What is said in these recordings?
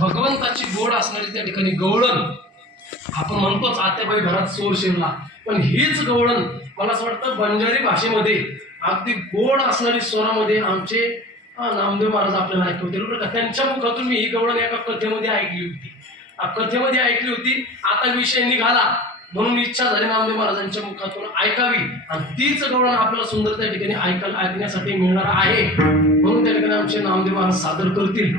भगवंताची गोड असणारी त्या ठिकाणी गवळण आपण म्हणतोच आत्याबाई घरात सोर शिरला पण हीच गवळण मला असं वाटतं बंजारी भाषेमध्ये अगदी गोड असणारी स्वरामध्ये आमचे नामदेव महाराज आपल्याला ऐकवतील बरं का त्यांच्या मुखातून मी ही गवळण एका कथेमध्ये ऐकली होती. कथेमध्ये ऐकली होती आता विषय निघाला म्हणून इच्छा झाली नामदेव महाराजांच्या मुखातून ऐकावी. आणि तीच गवळण आपल्याला सुंदर त्या ठिकाणी ऐकायला ऐकण्यासाठी मिळणार आहे. म्हणून त्या ठिकाणी आमचे नामदेव महाराज सादर करतील.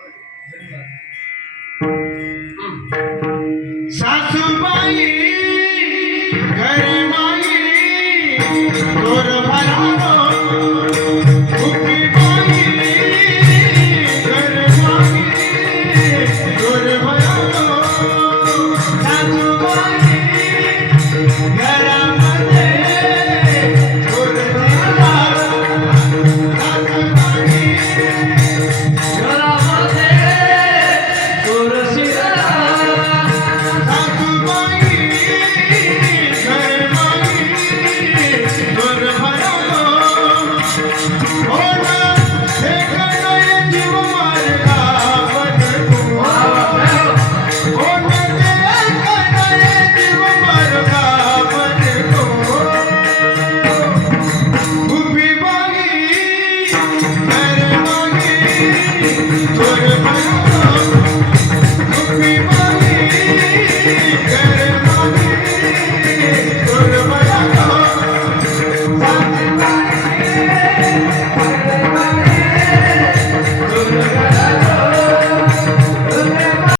to my.